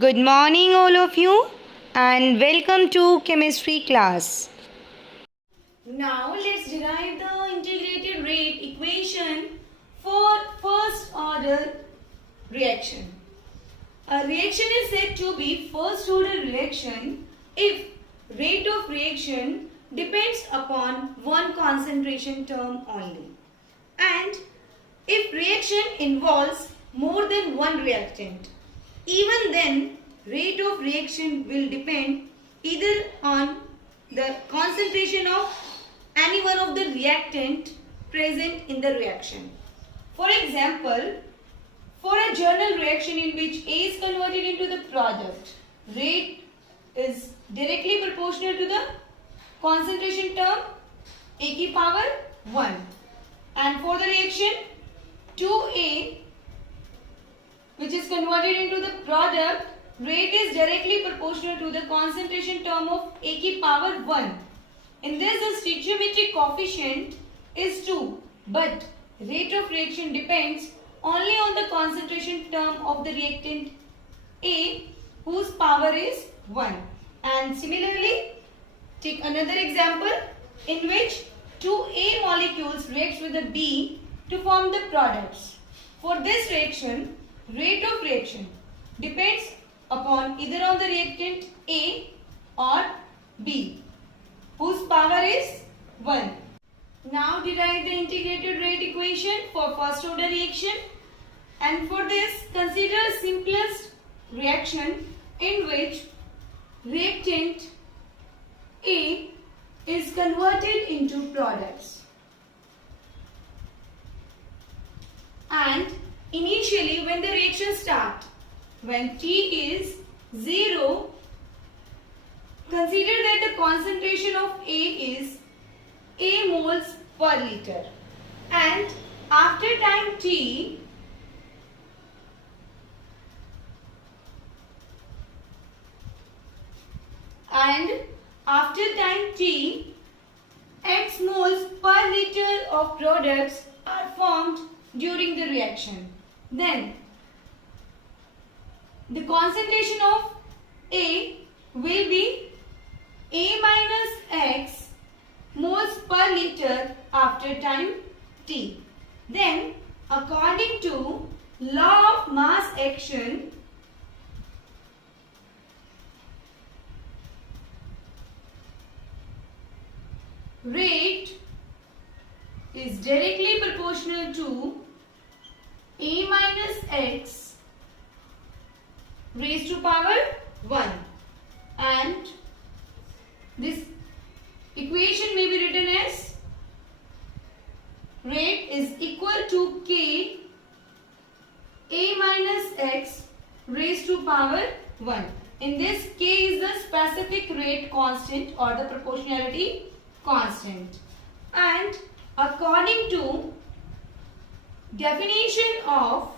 Good morning, all of you, and welcome to chemistry class. Now let's derive the integrated rate equation for first order reaction. A reaction is said to be first order reaction if rate of reaction depends upon one concentration term only, and if reaction involves more than one reactant. Even then, rate of reaction will depend either on the concentration of any one of the reactant present in the reaction. For example, for a journal reaction in which A is converted into the product, rate is directly proportional to the concentration term A की power 1. And for the reaction 2A, which is converted into the product, rate is directly proportional to the concentration term of A की power 1. In this, the stoichiometric coefficient is 2, but rate of reaction depends only on the concentration term of the reactant A, whose power is 1. And similarly, take another example in which two A molecules react with a B to form the products. For this reaction, rate of reaction depends upon either on the reactant A or B, whose power is 1. Now derive the integrated rate equation for first order reaction, and for this consider simplest reaction in which reactant A is converted into products. And initially when the reaction starts, when T is 0, consider that the concentration of A is A moles per liter, and after time T, X moles per liter of products are formed during the reaction. Then the concentration of A will be A minus X moles per liter after time T. Then, according to law of mass action, rate is directly proportional to A minus X raised to power 1, and this equation may be written as rate is equal to K A minus X raised to power 1. In this, K is the specific rate constant or the proportionality constant. And according to definition of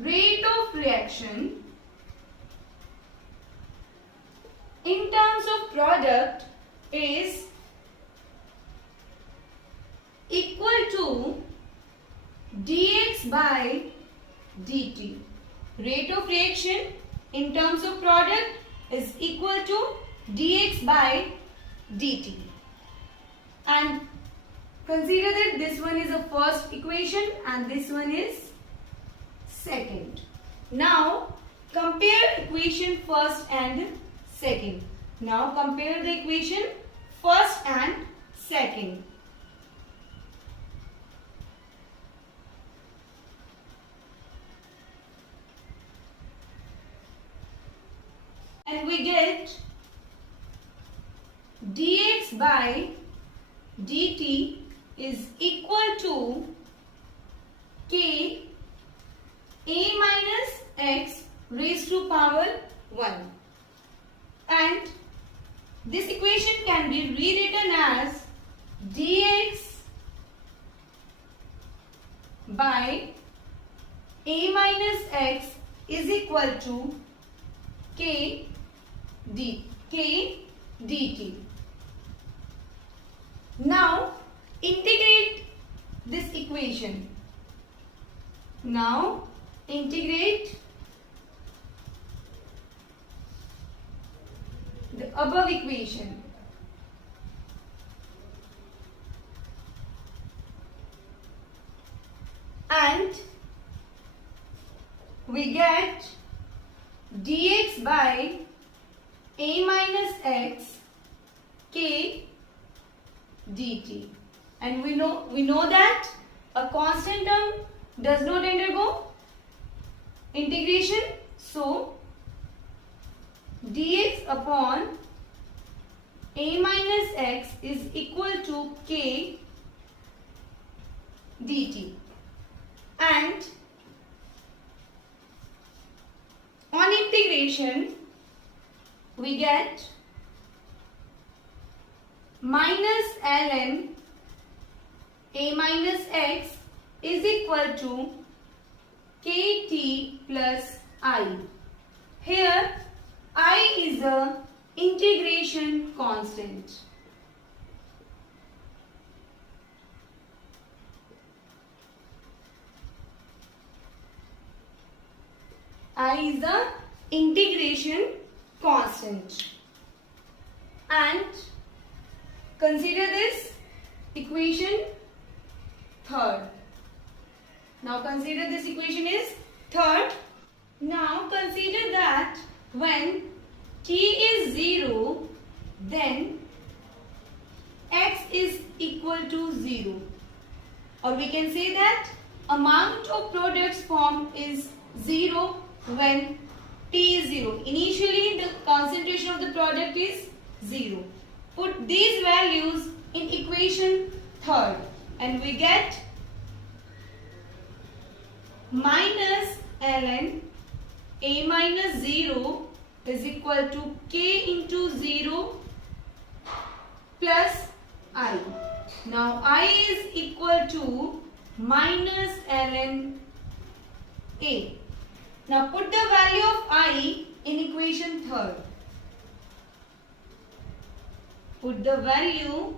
rate of reaction in terms of product is equal to dx by dt. Rate of reaction in terms of product is equal to dx by dt. And consider that this one is the first equation and this one is second. Now compare equation first and second. Now compare the equation first and second. And we get dx by dt is equal to K A minus X raised to power 1. And this equation can be rewritten as dx by A minus X is equal to K dt. Now integrate this equation. Now integrate the above equation. And we get dx by a minus x k dt. And we know that a constant term does not undergo integration. So dx upon a minus x is equal to k dt. And on integration we get minus ln a minus x is equal to kt plus I. Here I is a integration constant. I is the integration constant. And consider this equation third. Now consider this equation is third. Now consider that when t is 0, then x is equal to 0. Or we can say that amount of products formed is 0 when t is 0. Initially the concentration of the product is 0. Put these values in equation third and we get minus ln a minus 0 is equal to k into 0 plus I. Now I is equal to minus ln a. Now put the value of I in equation third. Put the value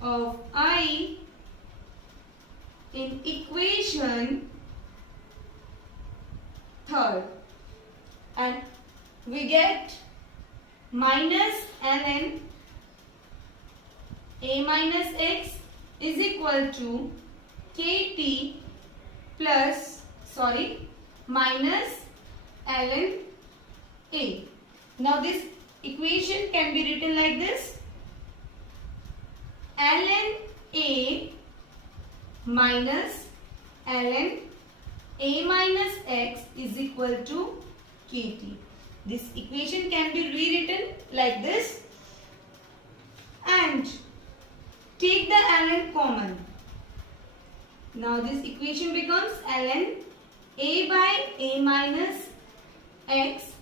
of I in equation third and we get minus ln a minus x is equal to kt plus minus ln a. Now this equation can be written like this: ln a minus ln a minus x is equal to kt. This equation can be rewritten like this and take the ln common. Now this equation becomes ln a by a minus x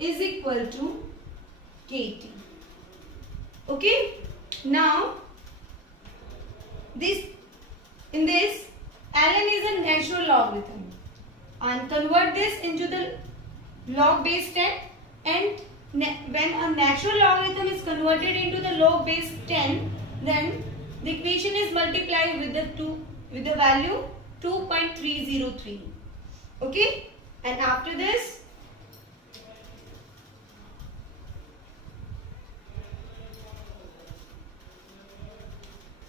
is equal to kt. Okay. Now in this ln is a natural logarithm and convert this into the log base 10, and when a natural logarithm is converted into the log base 10, then the equation is multiplied with the value 2.303. Okay, and after this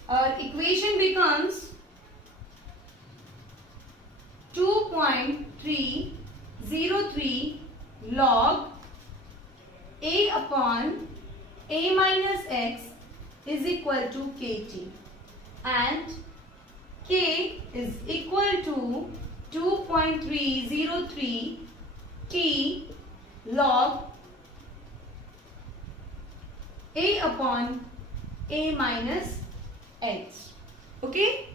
our equation becomes 2.303 log a upon a minus x is equal to kt, and k is equal to 2.303 t log a upon a minus x. Okay,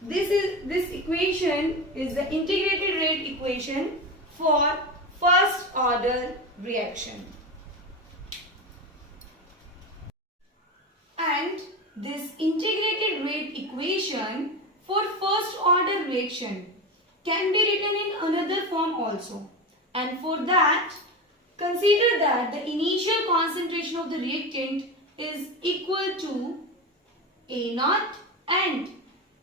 this equation is the integrated rate equation for first order reaction. And this integrated rate equation for first order reaction can be written in another form also. And for that, consider that the initial concentration of the reactant is equal to A naught, and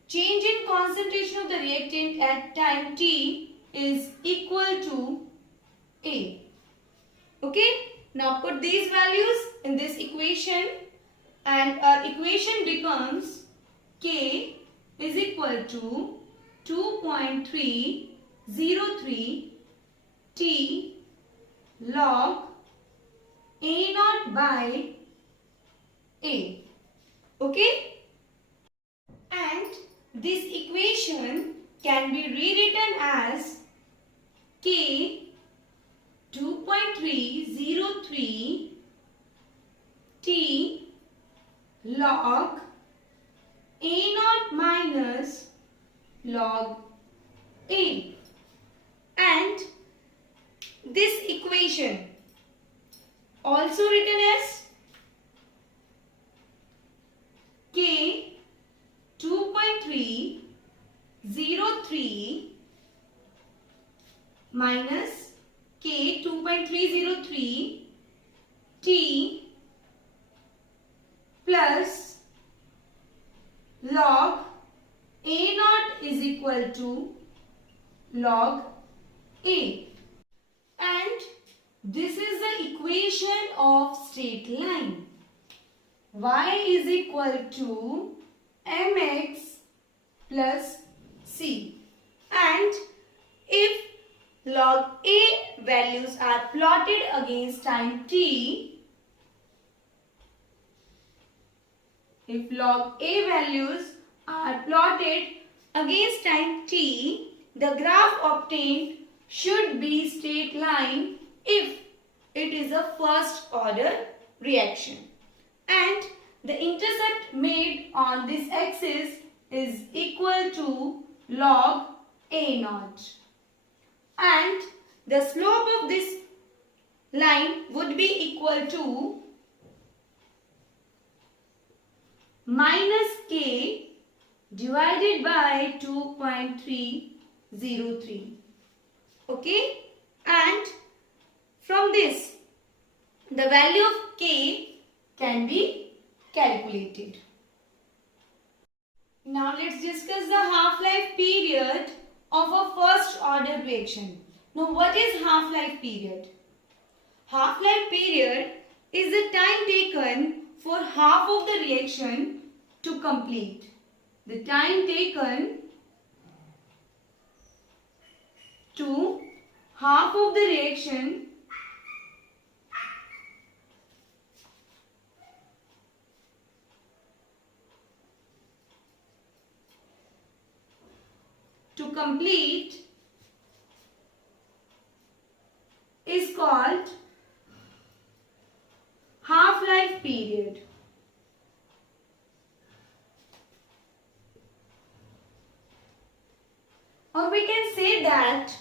change in concentration of the reactant at time t is equal to A. Okay, now put these values in this equation and our equation becomes K is equal to 2.303 T log A naught by A. Okay? And this equation can be rewritten as K 2.303 T log A naught minus log A. And this equation also written as K 2.303 minus K 2.303 T plus log A naught is equal to log A. And this is the equation of straight line. Y is equal to mx plus c. And if log A values are plotted against time t, if log A values are plotted against time t, the graph obtained should be straight line if it is a first order reaction. And the intercept made on this axis is equal to log A naught. And the slope of this line would be equal to minus K divided by 2.303. Okay? And from this, the value of K can be calculated. Now let's discuss the half-life period of a first order reaction. Now what is half-life period? Half-life period is the time taken for half of the reaction to complete. The time taken to half of the reaction to complete is called half-life period. Or we can say that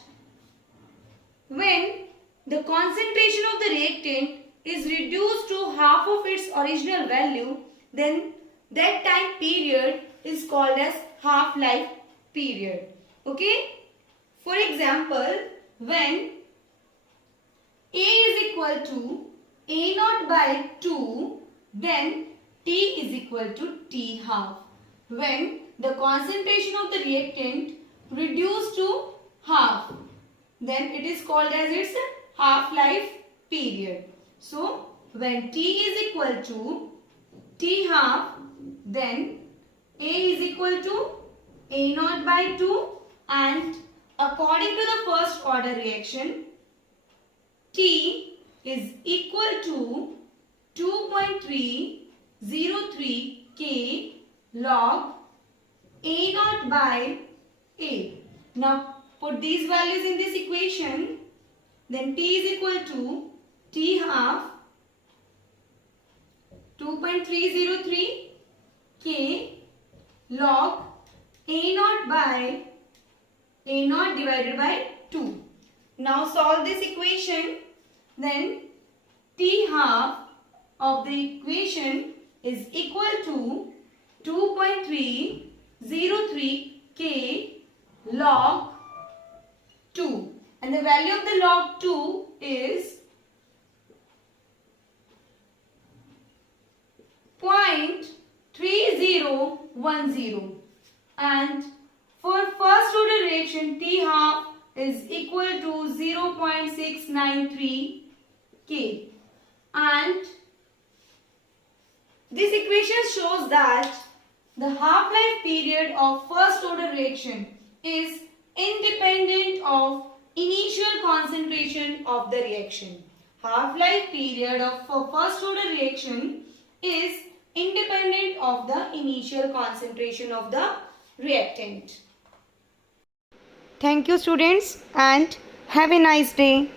when the concentration of the reactant is reduced to half of its original value, then that time period is called as half-life period. Okay? For example, when A is equal to A naught by 2, then T is equal to T half. When the concentration of the reactant reduced to half, then it is called as its half-life period. So, when T is equal to T half, then A is equal to A naught by 2, and according to the first order reaction, T is equal to 2.303 K log A naught by A. Now put these values in this equation, then T is equal to T half 2.303 K log A naught by A naught divided by 2. Now solve this equation, then T half of the equation is equal to 2.303 K log 2, and the value of the log 2 is 0.3 3010. And for first order reaction, T half is equal to 0.693 K. And this equation shows that the half-life period of first order reaction is independent of initial concentration of the reaction. Half-life period of first order reaction is independent of the initial concentration of the reactant. Thank you, students, and have a nice day.